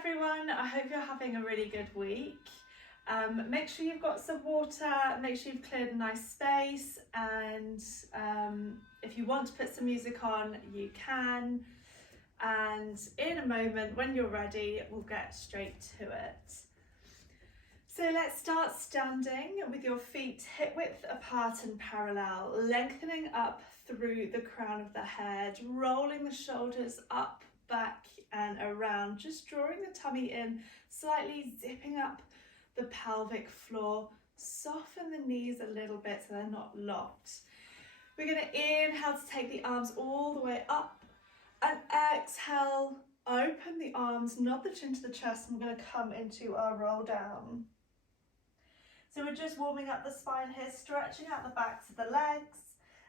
everyone, I hope you're having a really good week. Make sure you've got some water, make sure you've cleared a nice space, and if you want to put some music on, you can. And in a moment, when you're ready, we'll get straight to it. So let's start standing with your feet hip width apart and parallel, lengthening up through the crown of the head, rolling the shoulders up, back and around, just drawing the tummy in, slightly zipping up the pelvic floor. Soften the knees a little bit so they're not locked. We're going to inhale to take the arms all the way up, and exhale, open the arms, nod the chin to the chest, and we're going to come into our roll down. So we're just warming up the spine here, stretching out the backs of the legs,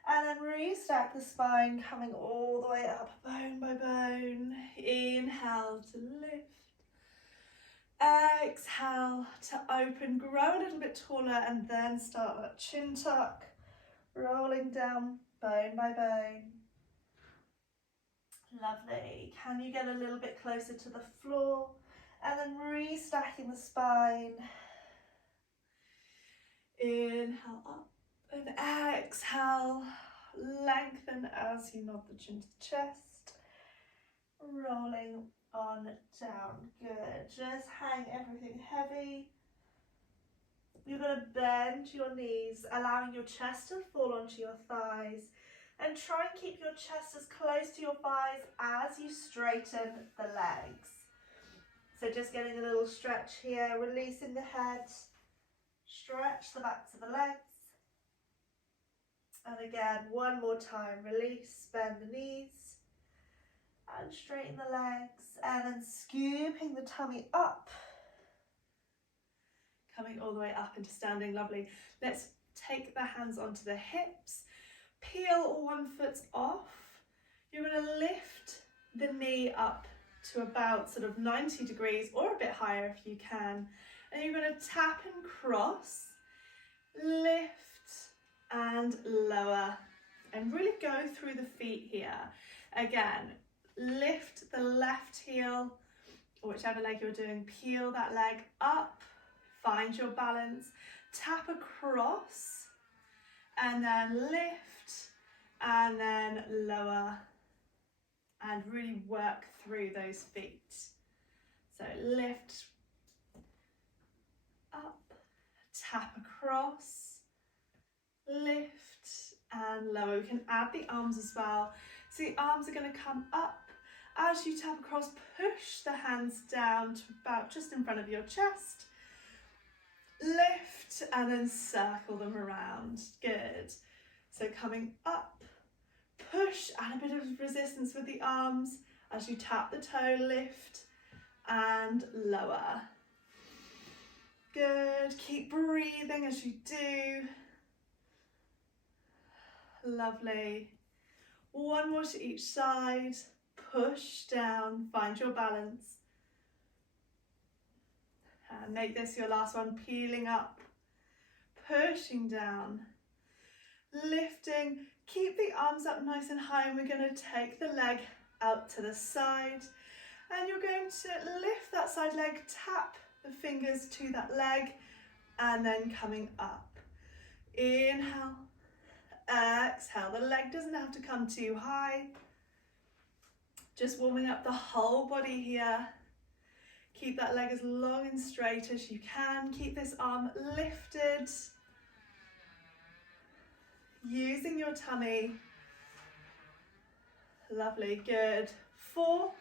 and then restack the spine, coming all the way up, bone by bone. Inhale to lift. Exhale to open, grow a little bit taller, and then start that chin tuck, rolling down bone by bone. Lovely. Can you get a little bit closer to the floor? And then restacking the spine. Inhale up and exhale. Lengthen as you nod the chin to the chest. Rolling on down. Good. Just hang everything heavy. You're going to bend your knees, allowing your chest to fall onto your thighs. And try and keep your chest as close to your thighs as you straighten the legs. So just getting a little stretch here, releasing the head. Stretch the backs of the legs. And again, one more time, release, bend the knees. And straighten the legs. And then scooping the tummy up. Coming all the way up into standing, lovely. Let's take the hands onto the hips. Peel one foot off. You're going to lift the knee up to about sort of 90 degrees or a bit higher if you can. And you're going to tap and cross, lift and lower, and really go through the feet here. Again, lift the left heel, or whichever leg you're doing, peel that leg up, find your balance, tap across, and then lift, and then lower, and really work through those feet. So lift, up, tap across, lift and lower. We can add the arms as well. So the arms are going to come up. As you tap across, push the hands down to about just in front of your chest. Lift and then circle them around. Good. So coming up, push, add a bit of resistance with the arms. As you tap the toe, lift and lower. Good, keep breathing as you do. Lovely. One more to each side. Push down, find your balance. And make this your last one, peeling up, pushing down, lifting. Keep the arms up nice and high, and we're going to take the leg out to the side. And you're going to lift that side leg, tap the fingers to that leg, and then coming up. Inhale, exhale. The leg doesn't have to come too high. Just warming up the whole body here. Keep that leg as long and straight as you can. Keep this arm lifted. Using your tummy. Lovely, good. 4,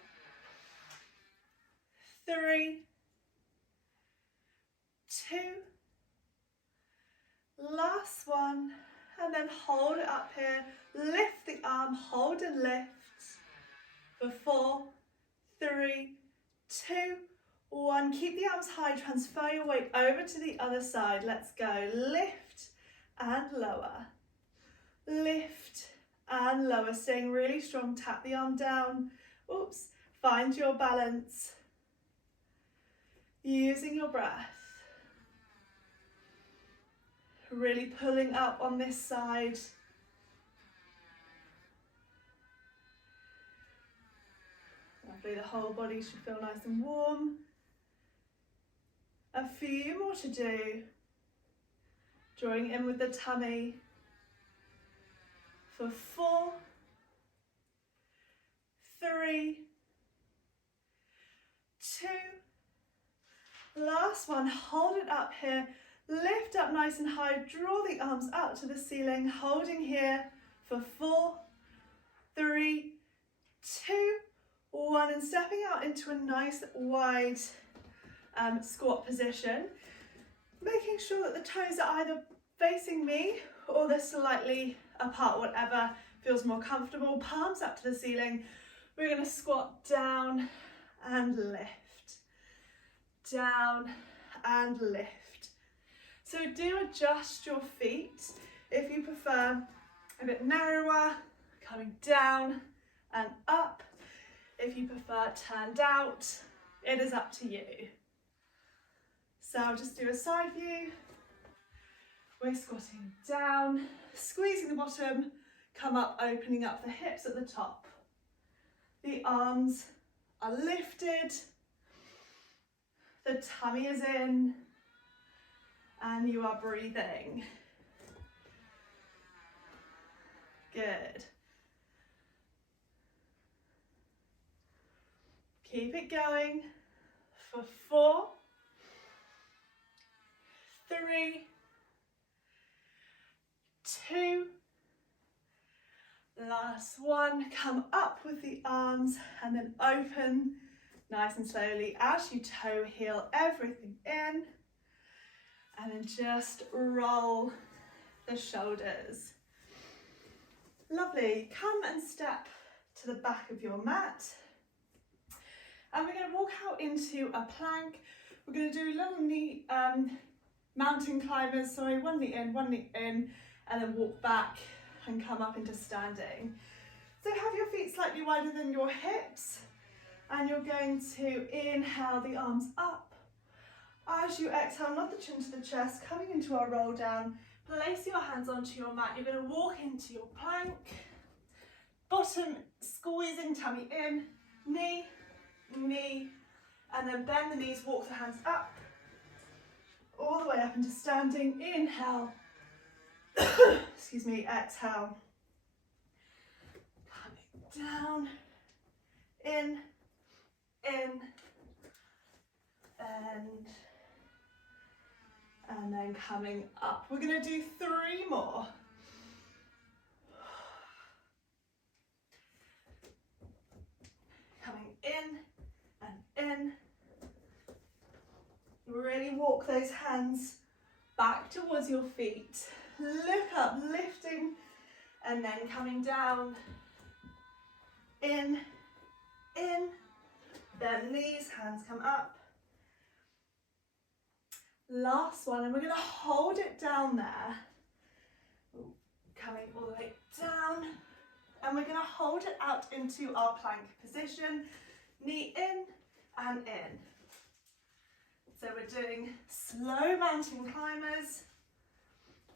3, 2, last one, and then hold it up here, lift the arm, hold and lift, for 4, 3, 2, 1, keep the arms high, transfer your weight over to the other side, let's go, lift and lower, lift and lower, staying really strong, tap the arm down, oops, find your balance, using your breath. Really pulling up on this side. Lovely, the whole body should feel nice and warm. A few more to do. Drawing in with the tummy for 4, 3, 2. Last one, hold it up here. Lift up nice and high, draw the arms out to the ceiling, holding here for 4, 3, 2, 1, and stepping out into a nice wide squat position. Making sure that the toes are either facing me or they're slightly apart, whatever feels more comfortable. Palms up to the ceiling. We're going to squat down and lift. Down and lift. So do adjust your feet if you prefer a bit narrower, coming down and up. If you prefer turned out, it is up to you. So I'll just do a side view. We're squatting down, squeezing the bottom, come up, opening up the hips at the top. The arms are lifted, the tummy is in, and you are breathing. Good. Keep it going for 4, 3, 2, last one. Come up with the arms and then open nice and slowly as you toe heel everything in, and then just roll the shoulders. Lovely. Come and step to the back of your mat, and we're going to walk out into a plank. We're going to do little knee mountain climbers, one knee in, and then walk back and come up into standing. So have your feet slightly wider than your hips, and you're going to inhale the arms up. As you exhale, nod the chin to the chest, coming into our roll down. Place your hands onto your mat. You're going to walk into your plank. Bottom squeezing, tummy in, knee, knee, and then bend the knees, walk the hands up, all the way up into standing. Inhale. Excuse me, exhale. Coming down, in, and then coming up. We're going to do 3 more. Coming in and in. Really walk those hands back towards your feet. Look up, lifting, and then coming down. In, bend the knees, hands come up. Last one, and we're going to hold it down there. Coming all the way down, and we're going to hold it out into our plank position. Knee in and in. So we're doing slow mountain climbers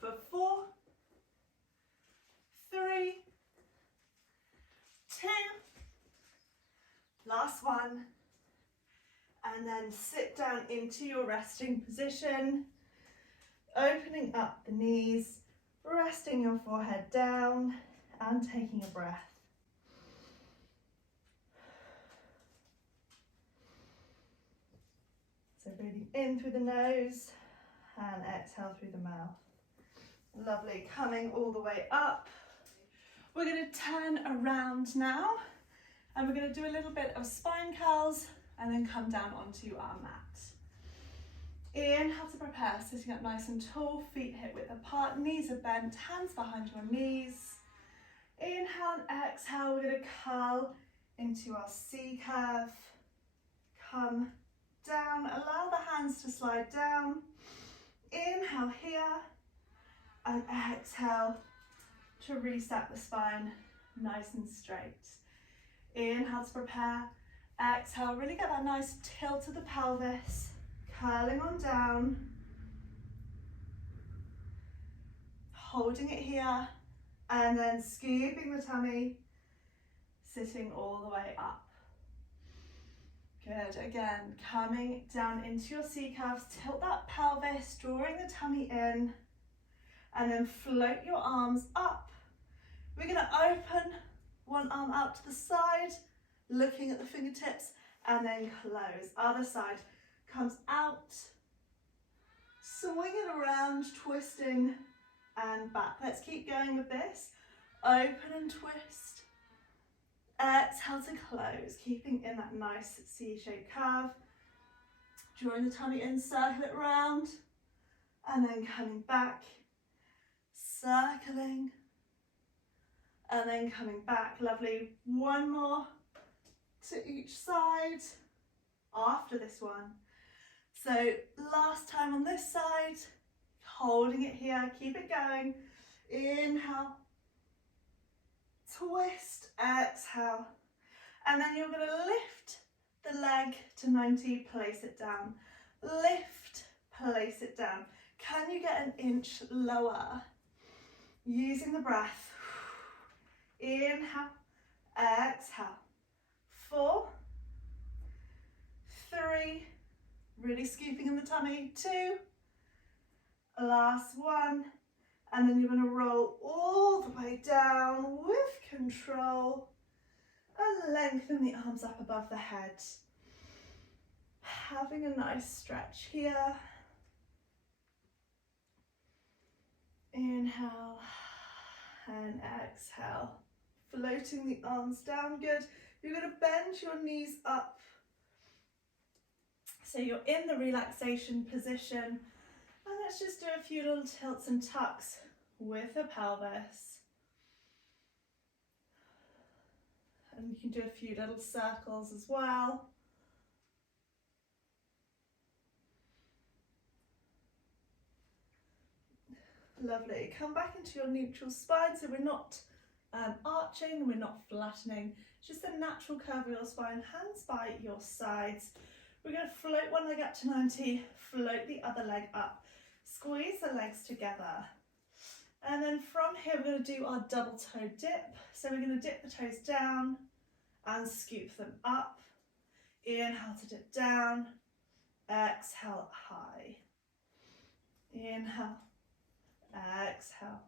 for 4, 3, 2, last one, and then sit down into your resting position, opening up the knees, resting your forehead down and taking a breath. So breathing in through the nose and exhale through the mouth. Lovely, coming all the way up. We're going to turn around now, and we're going to do a little bit of spine curls and then come down onto our mat. Inhale to prepare, sitting up nice and tall, feet hip width apart, knees are bent, hands behind your knees. Inhale and exhale, we're going to curl into our C curve. Come down, allow the hands to slide down. Inhale here and exhale to reset the spine nice and straight. Inhale to prepare, exhale, really get that nice tilt of the pelvis, curling on down, holding it here, and then scooping the tummy, sitting all the way up. Good, again, coming down into your C-curves, tilt that pelvis, drawing the tummy in, and then float your arms up. We're gonna open one arm out to the side, looking at the fingertips, and then close. Other side comes out, swing it around, twisting and back. Let's keep going with this. Open and twist. Exhale to close, keeping in that nice C-shaped curve. Drawing the tummy in, circle it round, and then coming back, circling, and then coming back. Lovely. One more to each side after this one. So last time on this side, holding it here, keep it going. Inhale, twist, exhale, and then you're going to lift the leg to 90, place it down, lift, place it down. Can you get an inch lower using the breath? Inhale, exhale, 4, 3, really scooping in the tummy, 2, last one, and then you're going to roll all the way down with control and lengthen the arms up above the head. Having a nice stretch here. Inhale and exhale. Floating the arms down, good. You're going to bend your knees up. So you're in the relaxation position. And let's just do a few little tilts and tucks with the pelvis. And you can do a few little circles as well. Lovely. Come back into your neutral spine, so we're not arching, we're not flattening. It's just a natural curve of your spine, hands by your sides. We're going to float one leg up to 90, float the other leg up. Squeeze the legs together. And then from here, we're going to do our double toe dip. So we're going to dip the toes down and scoop them up. Inhale to dip down, exhale up high. Inhale, exhale.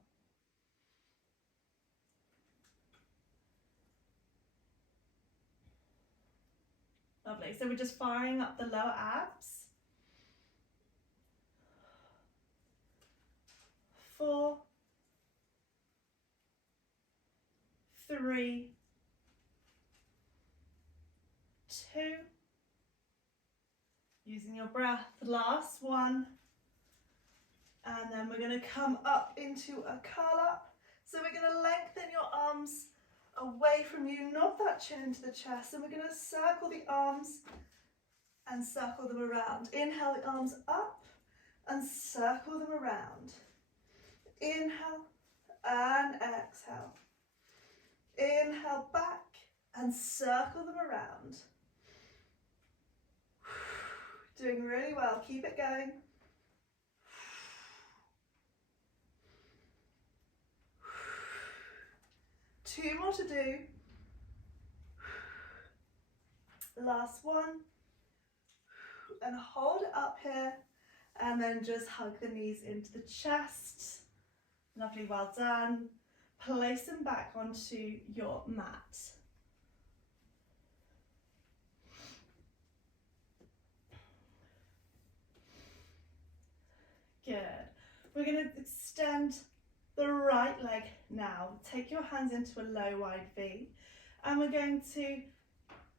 Lovely, so we're just firing up the lower abs. 4, 3, 2, using your breath, last one, and then we're going to come up into a curl up. So we're going to lengthen your arms away from you, knock that chin into the chest, and we're going to circle the arms and circle them around. Inhale the arms up and circle them around. Inhale and exhale. Inhale back and circle them around. Doing really well, keep it going. Two more to do. Last one. And hold it up here. And then just hug the knees into the chest. Lovely, well done. Place them back onto your mat. Good. We're going to extend the right leg now. Take your hands into a low wide V, and we're going to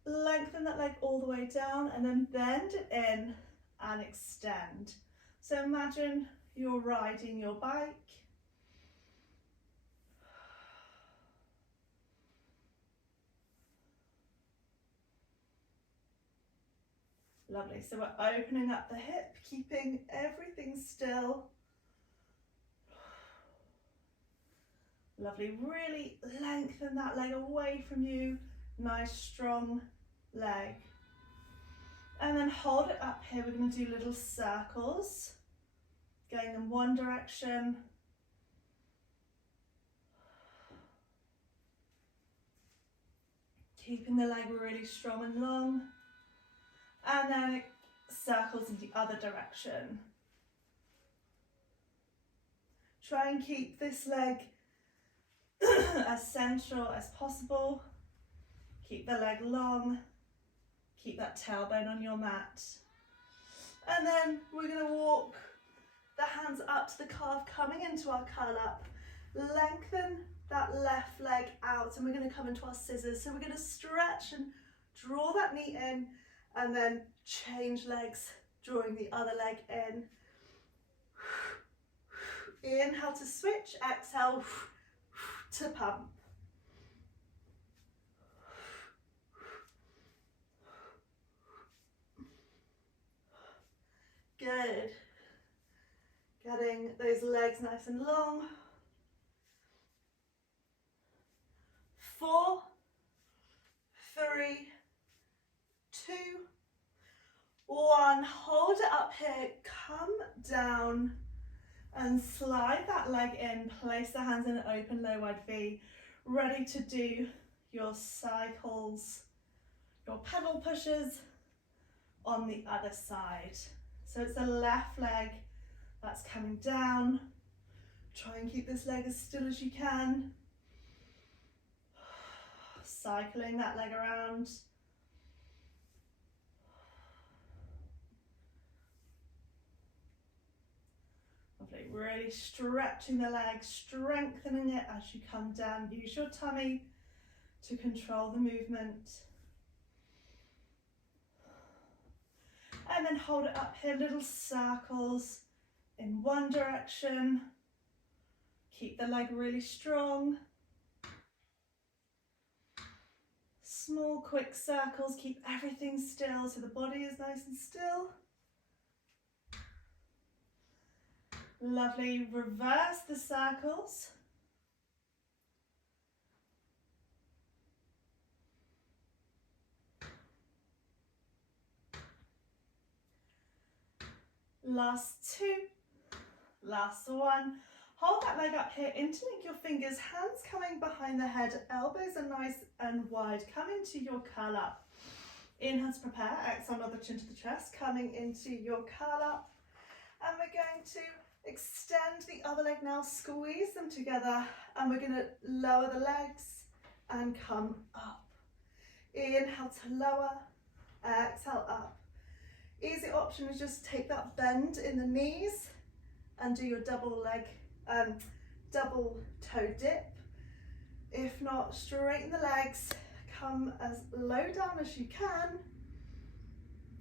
lengthen that leg all the way down and then bend it in and extend. So imagine you're riding your bike. Lovely, so we're opening up the hip, keeping everything still. Lovely, really lengthen that leg away from you. Nice strong leg. And then hold it up here. We're going to do little circles, going in one direction. Keeping the leg really strong and long. And then circles in the other direction. Try and keep this leg as central as possible. Keep the leg long. Keep that tailbone on your mat. And then we're going to walk the hands up to the calf, coming into our curl up. Lengthen that left leg out, and we're going to come into our scissors. So we're going to stretch and draw that knee in, and then change legs, drawing the other leg in. Inhale to switch, exhale to pump. Good. Getting those legs nice and long. 4, 3, 2, 1. Hold it up here. Come down and slide that leg in. Place the hands in an open low wide V. Ready to do your cycles, your pedal pushes on the other side. So it's the left leg that's coming down. Try and keep this leg as still as you can. Cycling that leg around. Lovely. Really stretching the leg, strengthening it as you come down. Use your tummy to control the movement. And then hold it up here, little circles in one direction. Keep the leg really strong. Small, quick circles, keep everything still so the body is nice and still. Lovely, reverse the circles. Last 2, last 1. Hold that leg up here, interlink your fingers, hands coming behind the head, elbows are nice and wide, come into your curl up. Inhale to prepare, exhale, nod the chin to the chest, coming into your curl up. And we're going to extend the other leg now, squeeze them together, and we're going to lower the legs and come up. Inhale to lower, exhale up. Easy option is just take that bend in the knees and do your double toe dip. If not, straighten the legs, come as low down as you can.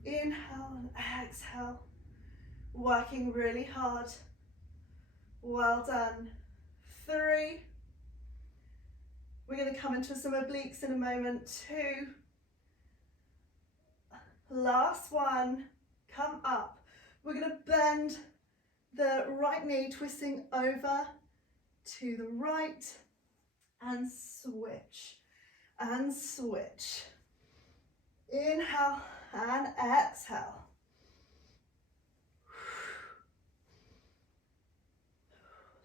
Inhale and exhale, working really hard. Well done. 3. We're going to come into some obliques in a moment. 2. Last 1, come up. We're going to bend the right knee, twisting over to the right, and switch, and switch. Inhale and exhale.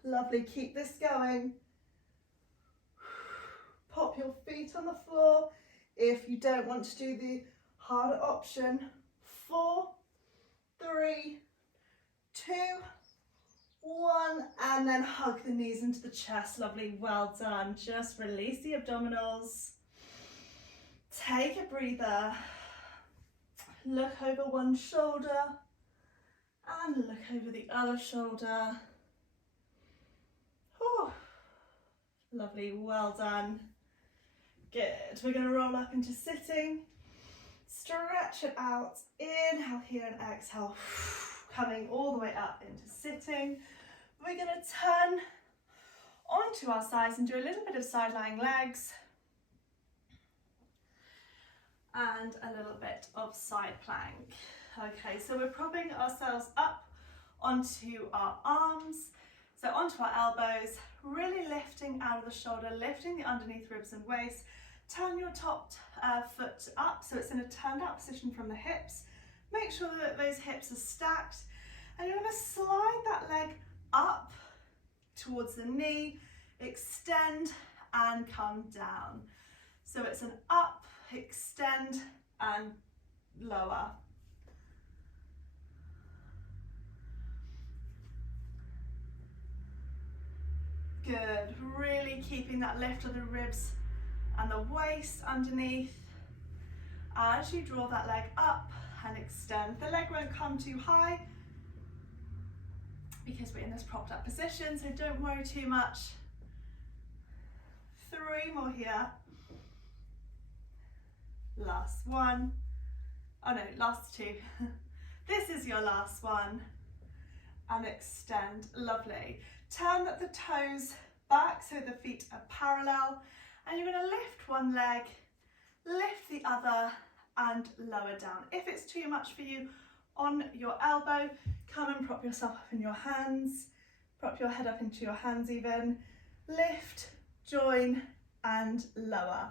Lovely, keep this going. Pop your feet on the floor if you don't want to do the harder option. 4, 3, 2, 1, and then hug the knees into the chest. Lovely, well done. Just release the abdominals. Take a breather. Look over one shoulder and look over the other shoulder. Whew. Lovely, well done. Good. We're going to roll up into sitting. Stretch it out. Inhale here and exhale. Coming all the way up into sitting. We're going to turn onto our sides and do a little bit of side lying legs and a little bit of side plank. Okay, so we're propping ourselves up onto our arms, so onto our elbows, really lifting out of the shoulder, lifting the underneath ribs and waist. Turn your top foot up so it's in a turned out position from the hips. Make sure that those hips are stacked, and you're going to slide that leg up towards the knee, extend and come down. So it's an up, extend and lower. Good, really keeping that lift of the ribs and the waist underneath. As you draw that leg up and extend, the leg won't come too high because we're in this propped up position, so don't worry too much. 3 more here. Last one. Oh no, last 2. This is your last one. And extend, lovely. Turn the toes back so the feet are parallel, and you're going to lift one leg, lift the other, and lower down. If it's too much for you, on your elbow, come and prop yourself up in your hands, prop your head up into your hands even, lift, join, and lower.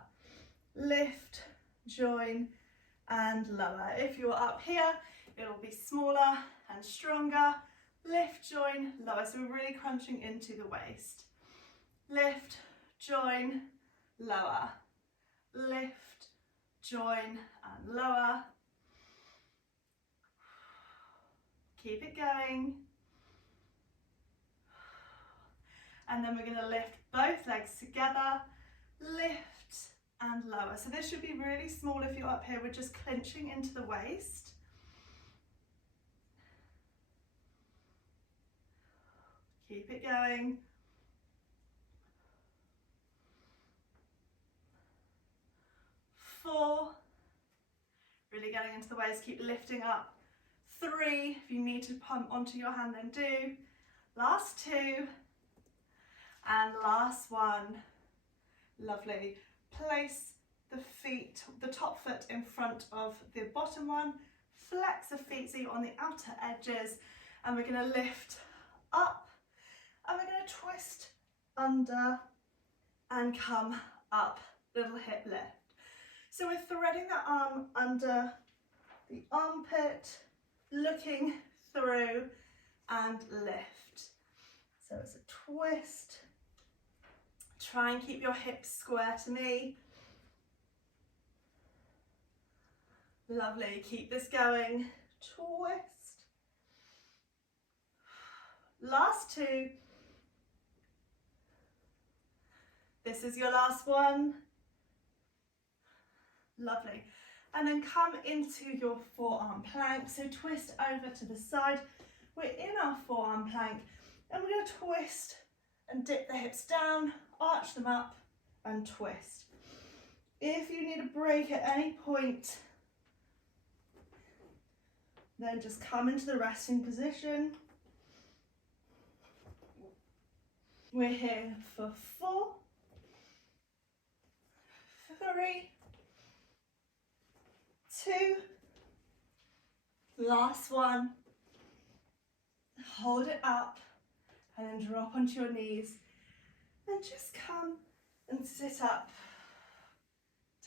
Lift, join, and lower. If you're up here, it'll be smaller and stronger. Lift, join, lower. So we're really crunching into the waist. Lift, join, lower. Lift, join, and lower. Keep it going. And then we're going to lift both legs together. Lift and lower. So this should be really small if you're up here. We're just clenching into the waist. Keep it going. Four. Really getting into the waist, keep lifting up. 3, if you need to pump onto your hand, then do. Last 2. And last 1. Lovely. Place the feet, the top foot in front of the bottom one. Flex the feet so you're on the outer edges. And we're going to lift up. And we're going to twist under and come up, little hip lift. So we're threading that arm under the armpit, looking through and lift. So it's a twist. Try and keep your hips square to me. Lovely, keep this going. Twist. Last 2. This is your last one. Lovely. And then come into your forearm plank. So twist over to the side. We're in our forearm plank and we're going to twist and dip the hips down, arch them up and twist. If you need a break at any point, then just come into the resting position. We're here for 4, 3, 2, last one. Hold it up and then drop onto your knees and just come and sit up.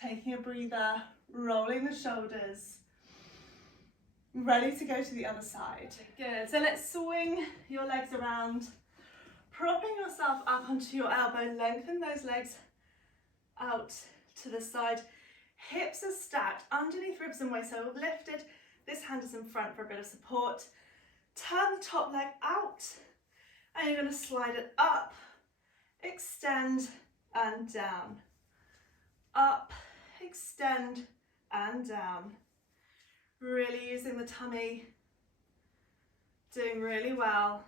Taking a breather, rolling the shoulders. Ready to go to the other side. Good, so let's swing your legs around, propping yourself up onto your elbow, lengthen those legs out to the side. Hips are stacked underneath ribs and waist, so lifted. This hand is in front for a bit of support. Turn the top leg out and you're going to slide it up, extend and down. Up, extend and down. Really using the tummy, doing really well.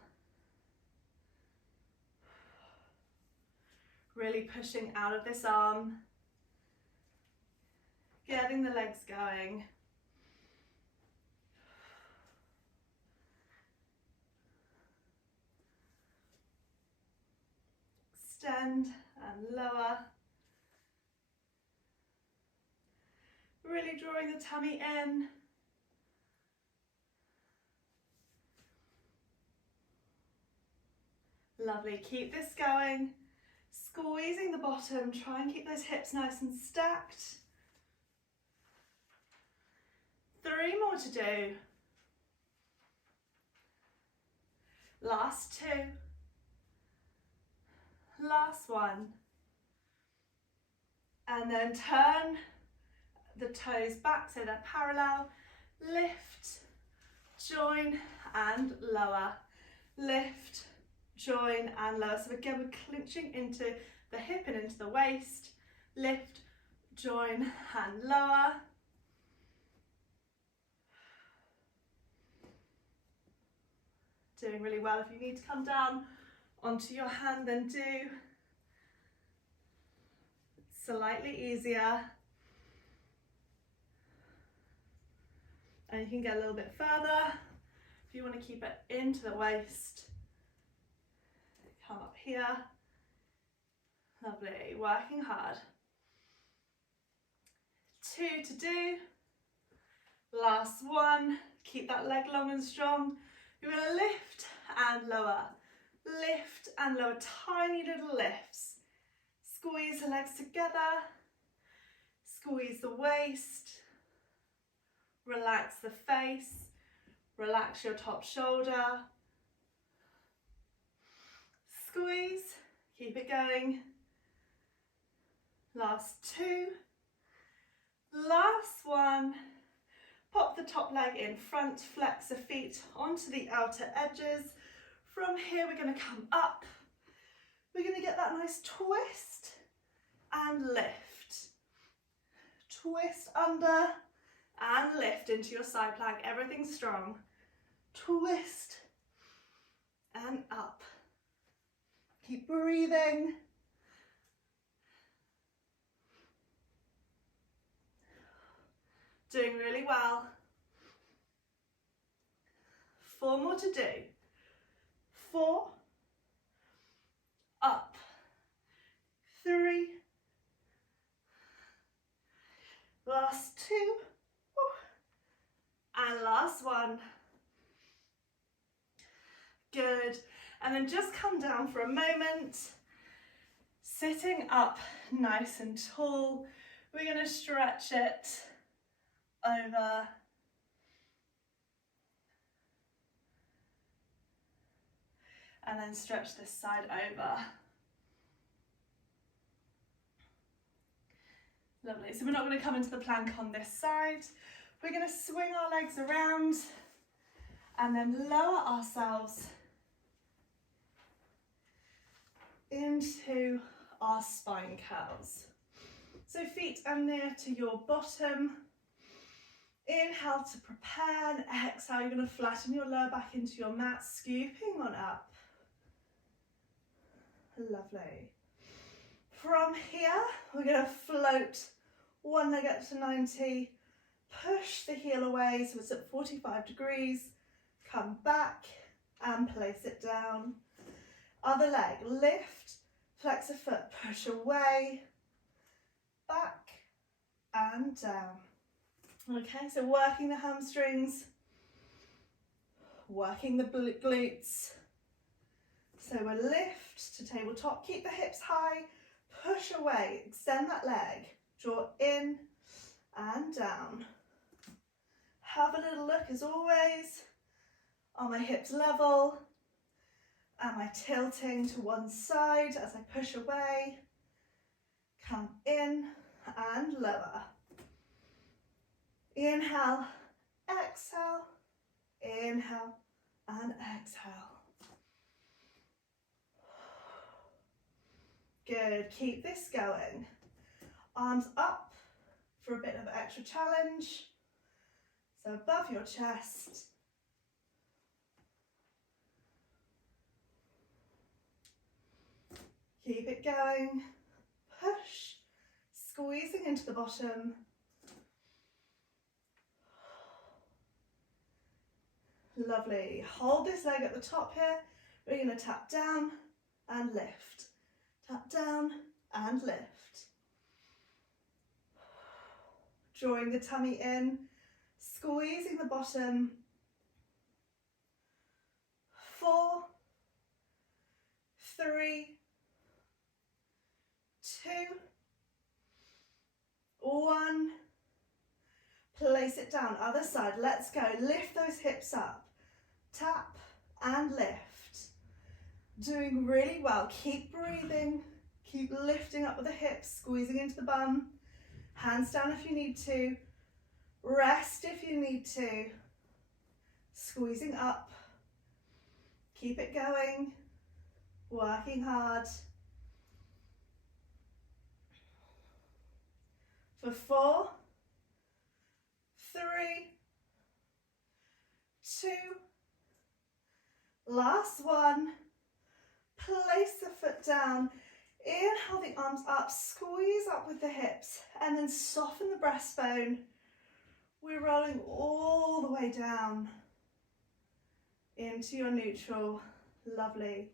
Really pushing out of this arm. Getting the legs going. Extend and lower. Really drawing the tummy in. Lovely, keep this going. Squeezing the bottom, try and keep those hips nice and stacked. 3 more to do. Last 2. Last 1. And then turn the toes back so they're parallel. Lift, join and lower. Lift, join and lower. So again, we're clinching into the hip and into the waist. Lift, join and lower. Doing really well. If you need to come down onto your hand, then do. Slightly easier. And you can get a little bit further. If you want to keep it into the waist, come up here. Lovely, working hard. 2 to do. Last one. Keep that leg long and strong. You're going to lift and lower. Lift and lower, tiny little lifts. Squeeze the legs together. Squeeze the waist. Relax the face. Relax your top shoulder. Squeeze. Keep it going. Last 2. Last one. Pop the top leg in front, flex the feet onto the outer edges. From here, we're going to come up. We're going to get that nice twist and lift. Twist under and lift into your side plank. Everything's strong. Twist and up. Keep breathing. Doing really well. 4 more to do. 4, up, 3, last 2, and last one. Good. And then just come down for a moment. Sitting up nice and tall. We're going to stretch it over. And then stretch this side over. Lovely. So we're not going to come into the plank on this side. We're going to swing our legs around and then lower ourselves into our spine curls. So feet are near to your bottom. Inhale to prepare, and exhale, you're going to flatten your lower back into your mat, scooping on up. Lovely. From here, we're going to float one leg up to 90, push the heel away so it's at 45 degrees, come back and place it down. Other leg, lift, flex a foot, push away, back and down. Okay, so working the hamstrings, working the glutes. So we'll lift to tabletop, keep the hips high, push away, extend that leg, draw in and down. Have a little look as always. Are my hips level? Am I tilting to one side as I push away? Come in and lower. Inhale, exhale, inhale and exhale. Good, keep this going. Arms up for a bit of extra challenge. So above your chest. Keep it going. Push, squeezing into the bottom. Lovely. Hold this leg at the top here. We're going to tap down and lift. Tap down and lift. Drawing the tummy in, squeezing the bottom. 4, 3, 2, 1. Place it down, other side, let's go. Lift those hips up. Tap and lift. Doing really well. Keep breathing. Keep lifting up with the hips, squeezing into the bum. Hands down if you need to. Rest if you need to. Squeezing up. Keep it going. Working hard. For 4, 3, 2, last one. Place the foot down. Inhale the arms up, squeeze up with the hips, and then soften the breastbone. We're rolling all the way down into your neutral. Lovely.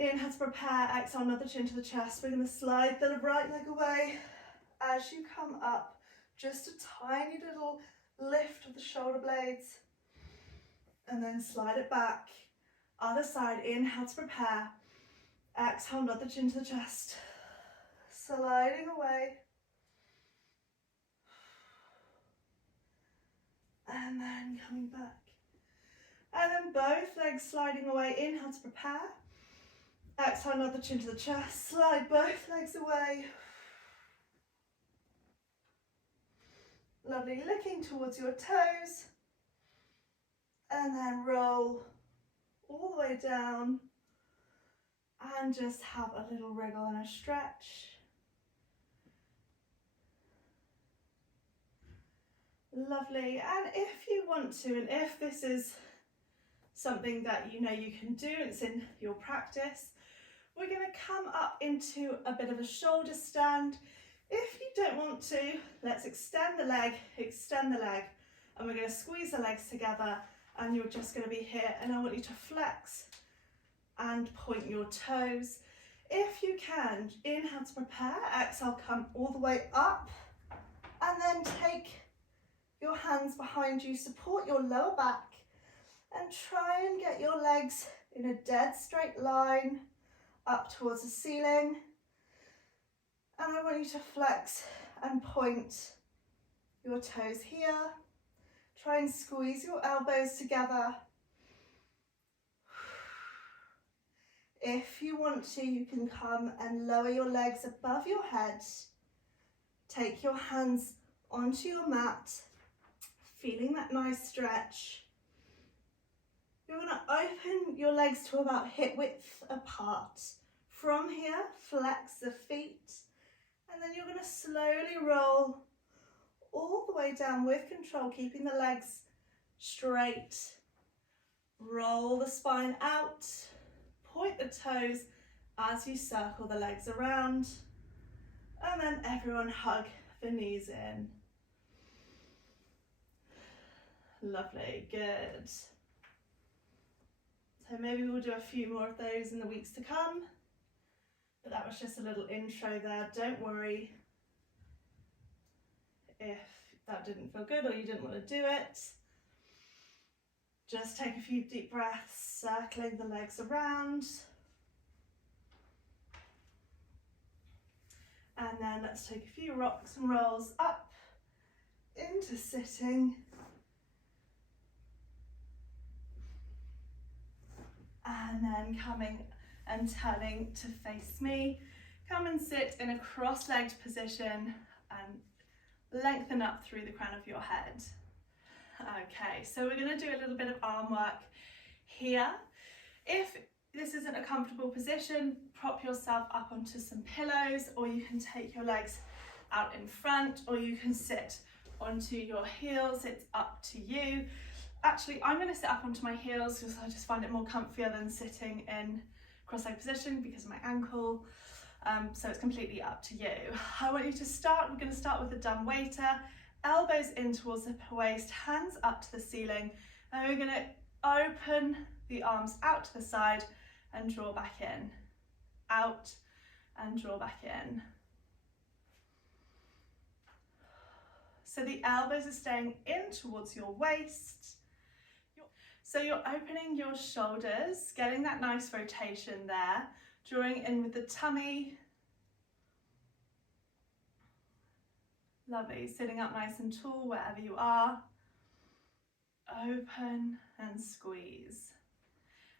Inhale to prepare, exhale, nod the chin to the chest. We're going to slide the right leg away. As you come up, just a tiny little lift of the shoulder blades, and then slide it back. Other side, inhale to prepare. Exhale, nod the chin to the chest. Sliding away. And then coming back. And then both legs sliding away. Inhale to prepare. Exhale, nod the chin to the chest. Slide both legs away. Lovely, looking towards your toes. And then roll all the way down. And just have a little wriggle and a stretch. Lovely, and if you want to, and if this is something that you know you can do, it's in your practice, we're going to come up into a bit of a shoulder stand. If you don't want to, let's extend the leg, and we're going to squeeze the legs together, and you're just going to be here, and I want you to flex and point your toes. If you can, inhale to prepare, exhale, come all the way up, and then take your hands behind you, support your lower back, and try and get your legs in a dead straight line up towards the ceiling. And I want you to flex and point your toes here. Try and squeeze your elbows together. If you want to, you can come and lower your legs above your head. Take your hands onto your mat, feeling that nice stretch. You're going to open your legs to about hip width apart. From here, flex the feet, and then you're going to slowly roll all the way down with control, keeping the legs straight. Roll the spine out, point the toes as you circle the legs around, and then everyone hug the knees in. Lovely, good. So maybe we'll do a few more of those in the weeks to come, but that was just a little intro there. Don't worry if that didn't feel good or you didn't want to do it. Just take a few deep breaths, circling the legs around. And then let's take a few rocks and rolls up into sitting. And then coming and turning to face me. Come and sit in a cross-legged position and lengthen up through the crown of your head. Okay, so we're going to do a little bit of arm work here. If this isn't a comfortable position, prop yourself up onto some pillows, or you can take your legs out in front, or you can sit onto your heels. It's up to you. Actually, I'm going to sit up onto my heels because I just find it more comfier than sitting in cross-legged position because of my ankle. So it's completely up to you. I want you to start, we're going to start with a dumb waiter, elbows in towards the waist, hands up to the ceiling, and we're going to open the arms out to the side and draw back in. Out and draw back in. So the elbows are staying in towards your waist. So you're opening your shoulders, getting that nice rotation there, drawing in with the tummy. Lovely, sitting up nice and tall wherever you are. Open and squeeze.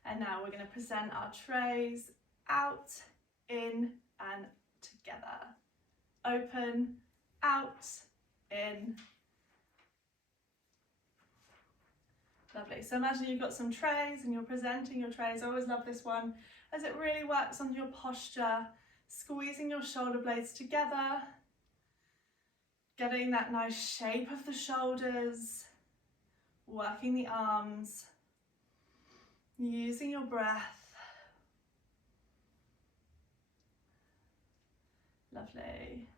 And now we're going to present our trays out, in and together. Open, out, in, Lovely. So imagine you've got some trays and you're presenting your trays. I always love this one as it really works on your posture, squeezing your shoulder blades together, getting that nice shape of the shoulders, working the arms, using your breath. Lovely.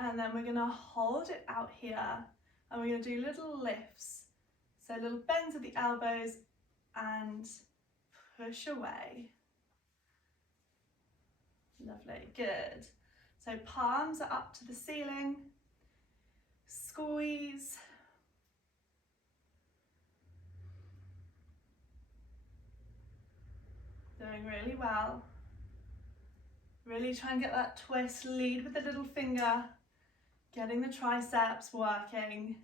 And then we're going to hold it out here and we're going to do little lifts. So little bends at the elbows and push away. Lovely, good. So palms are up to the ceiling. Squeeze. Doing really well. Really try and get that twist. Lead with the little finger. Getting the triceps working.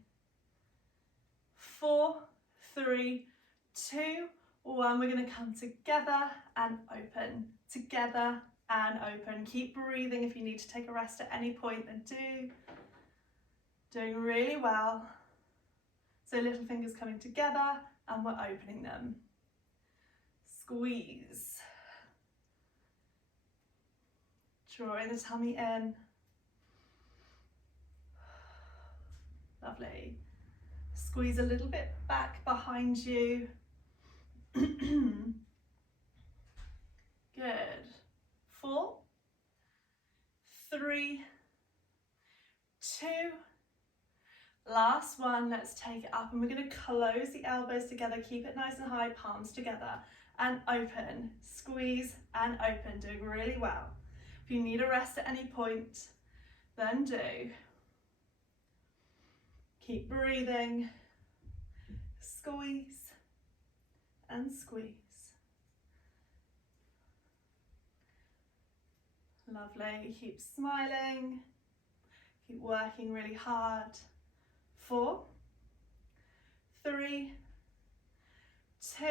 4, 3, 2, 1. We're going to come together and open. Together and open. Keep breathing. If you need to take a rest at any point, then do. Doing really well. So little fingers coming together and we're opening them. Squeeze. Drawing the tummy in. Lovely. Squeeze a little bit back behind you. Good. 4, 3, 2. Last one. Let's take it up and we're going to close the elbows together. Keep it nice and high, palms together and open. Squeeze and open. Doing really well. If you need a rest at any point, then do. Keep breathing. Squeeze and squeeze. Lovely. Keep smiling. Keep working really hard. 4, 3, 2,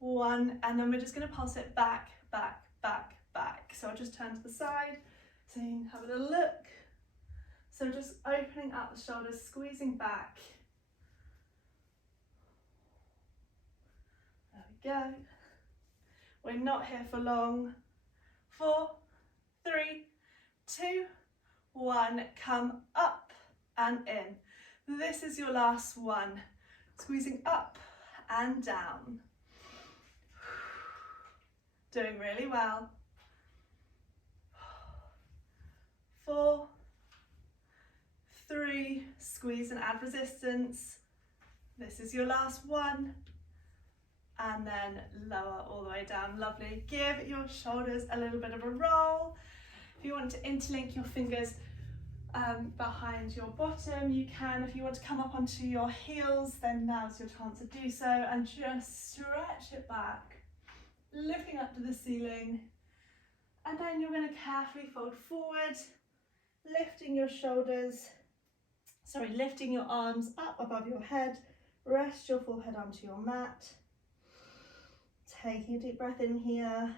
1. And then we're just going to pulse it back, back, back, back. So I'll just turn to the side so you can have a little look. So just opening up the shoulders, squeezing back. There we go. We're not here for long. 4, 3, 2, 1. Come up and in. This is your last one. Squeezing up and down. Doing really well. 4, 3, squeeze and add resistance. This is your last one. And then lower all the way down. Lovely. Give your shoulders a little bit of a roll. If you want to interlink your fingers behind your bottom, you can. If you want to come up onto your heels, then now's your chance to do so. And just stretch it back, looking up to the ceiling. And then you're going to carefully fold forward, lifting your lifting your arms up above your head. Rest your forehead onto your mat. Taking a deep breath in here.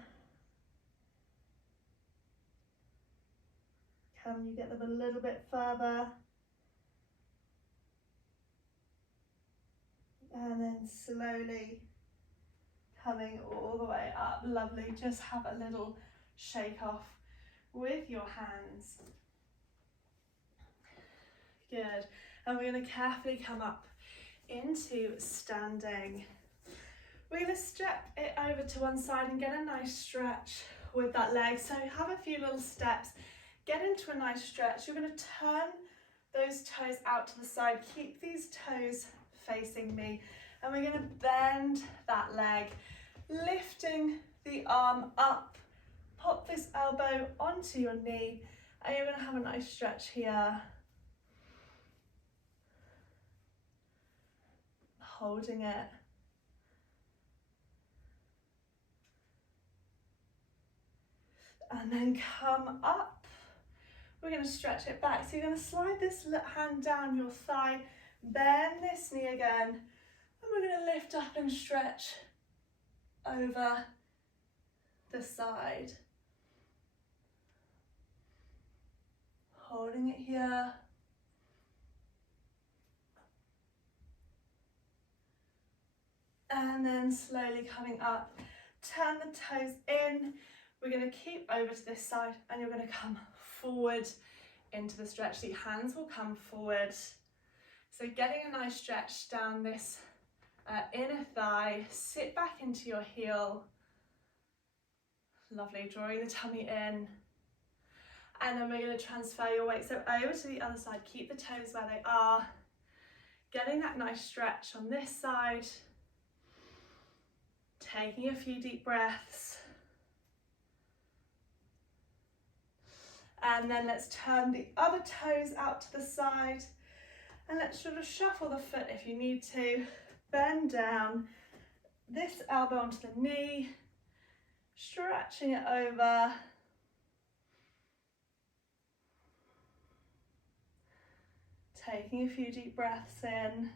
Can you get them a little bit further? And then slowly coming all the way up. Lovely. Just have a little shake off with your hands. Good. And we're going to carefully come up into standing. We're going to step it over to one side and get a nice stretch with that leg. So have a few little steps. Get into a nice stretch. You're going to turn those toes out to the side. Keep these toes facing me. And we're going to bend that leg, lifting the arm up. Pop this elbow onto your knee. And you're going to have a nice stretch here. Holding it. And then come up. We're going to stretch it back. So you're going to slide this hand down your thigh, bend this knee again, and we're going to lift up and stretch over the side. Holding it here. And then slowly coming up, turn the toes in. We're going to keep over to this side and you're going to come forward into the stretch. The hands will come forward. So getting a nice stretch down this inner thigh. Sit back into your heel. Lovely, drawing the tummy in. And then we're going to transfer your weight. So over to the other side, keep the toes where they are. Getting that nice stretch on this side. Taking a few deep breaths. And then let's turn the other toes out to the side. And let's sort of shuffle the foot if you need to. Bend down, this elbow onto the knee, stretching it over. Taking a few deep breaths in.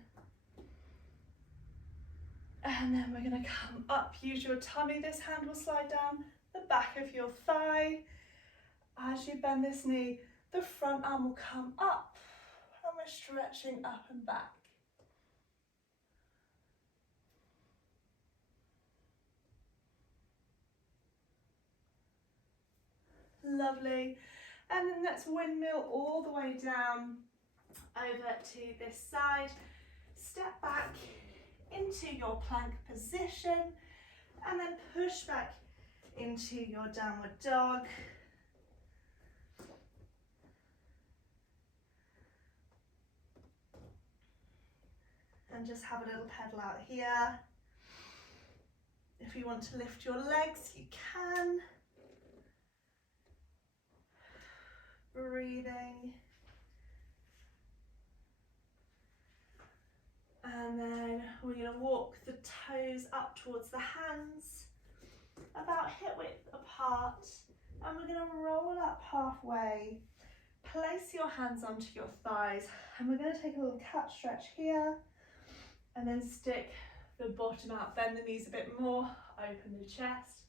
And then we're going to come up, use your tummy. This hand will slide down the back of your thigh. As you bend this knee, the front arm will come up and we're stretching up and back. Lovely. And then let's windmill all the way down over to this side. Step back into your plank position and then push back into your downward dog. And just have a little pedal out here. If you want to lift your legs, you can. Breathing. And then we're going to walk the toes up towards the hands, about hip width apart. And we're going to roll up halfway. Place your hands onto your thighs. And we're going to take a little cat stretch here. And then stick the bottom out, bend the knees a bit more, open the chest.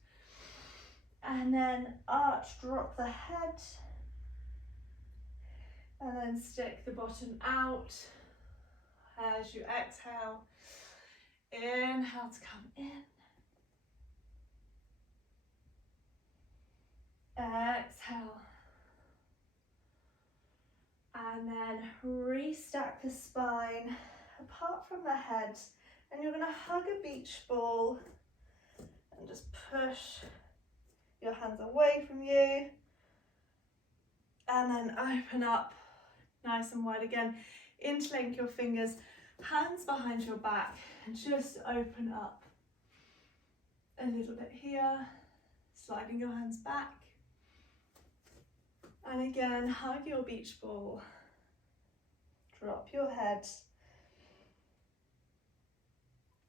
And then arch, drop the head. And then stick the bottom out as you exhale. Inhale to come in. Exhale. And then restack the spine apart from the head, and you're going to hug a beach ball and just push your hands away from you, and then open up nice and wide again. Interlink your fingers, hands behind your back, and just open up a little bit here, sliding your hands back, and again hug your beach ball, drop your head.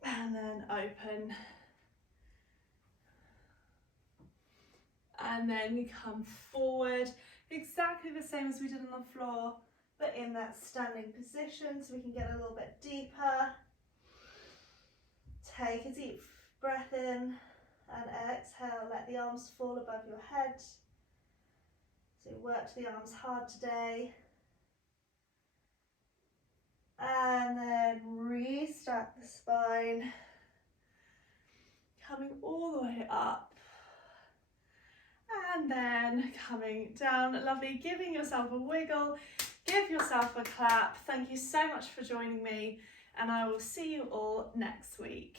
And then open. And then you come forward, exactly the same as we did on the floor, but in that standing position, so we can get a little bit deeper. Take a deep breath in and exhale. Let the arms fall above your head. So you worked the arms hard today. And then restack the spine, coming all the way up, and then coming down. Lovely, giving yourself a wiggle, give yourself a clap. Thank you so much for joining me, and I will see you all next week.